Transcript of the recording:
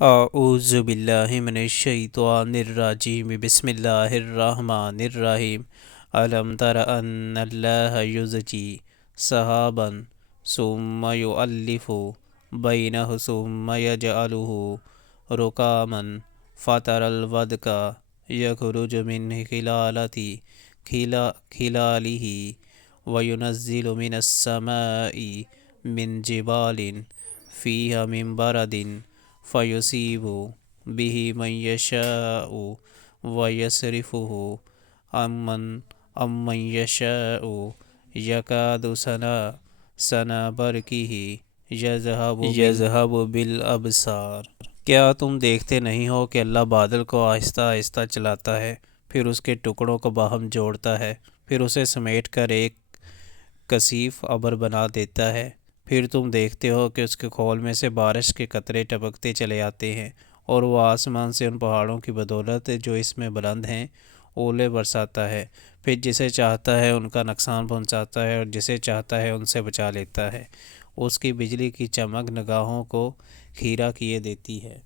اعوذ باللہ من الشیطان الرجیم بسم اللہ الرحمن الرحیم الم تر ان اللہ یزجی سحابا ثم یؤلف بینہ ثم یجعلہ رکاما فتر الودق یخرج من خلالہ وینزل من السماء من جبال فیہا من برد فیصیب به من یشاء ویصرفه عمن یشاء یکاد سنا برقہ یذہب بالابصار۔ کیا تم دیکھتے نہیں ہو کہ اللہ بادل کو آہستہ آہستہ چلاتا ہے، پھر اس کے ٹکڑوں کو باہم جوڑتا ہے، پھر اسے سمیٹ کر ایک کثیف ابر بنا دیتا ہے، پھر تم دیکھتے ہو کہ اس کے کھول میں سے بارش کے قطرے ٹپکتے چلے آتے ہیں، اور وہ آسمان سے ان پہاڑوں کی بدولت جو اس میں بلند ہیں اولے برساتا ہے، پھر جسے چاہتا ہے ان کا نقصان پہنچاتا ہے اور جسے چاہتا ہے ان سے بچا لیتا ہے۔ اس کی بجلی کی چمک نگاہوں کو خیرہ کیے دیتی ہے۔